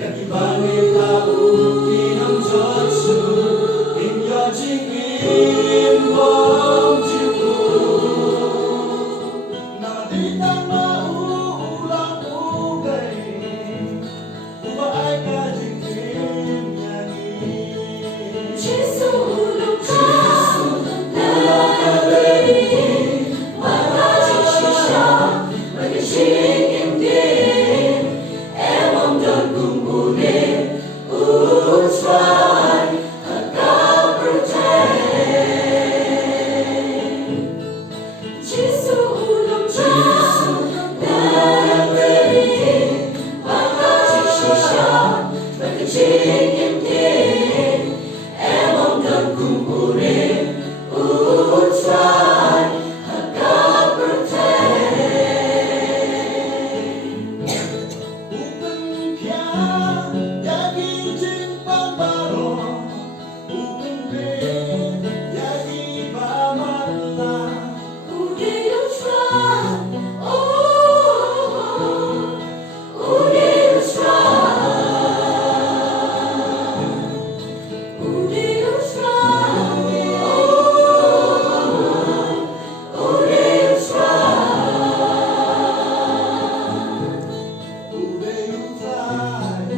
향기방에 가우기는 전수 인여진 인범지구 나들이 땅마 우랑 우가이 우바알까지 김양이 지수로 가 나들이 와가지 시셔 와가지 힘든 애멈던 꿈꾸네 우스와이 아까울 때 지수로 가 나들이 와가지 시셔 와가지 힘든 애멈던 꿈꾸네 우스와이 아까울 때 우pen편 야기 진방바로 우pen배 야기 바말라 우리를 try, 우리를 try, 우리를 try, 우리를 try. 우베유사이